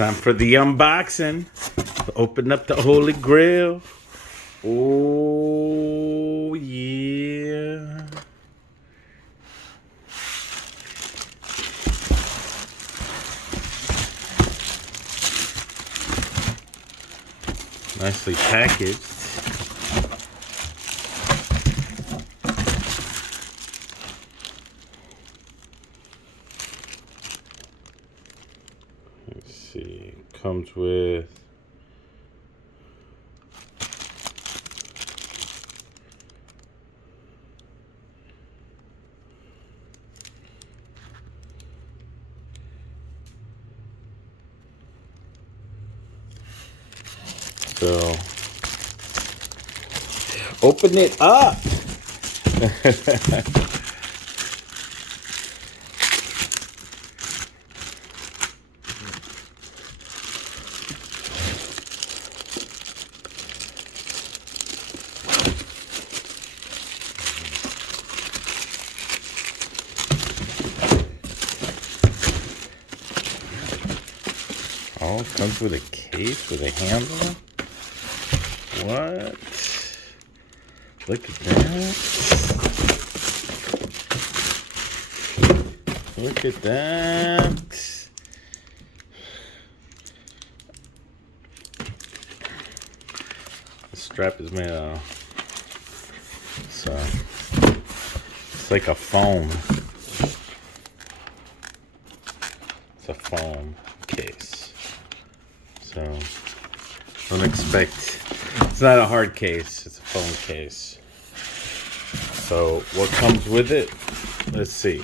Time for the unboxing. Open up the Holy Grail. Oh, yeah. Nicely packaged. Let's see. Comes with so open it up. Oh, it comes with a case with a handle. What? Look at that. Look at that. The strap is made of, so it's like a foam. It's a foam case. So don't expect, it's not a hard case, it's a foam case. So what comes with it? Let's see.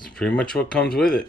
It's pretty much what comes with it.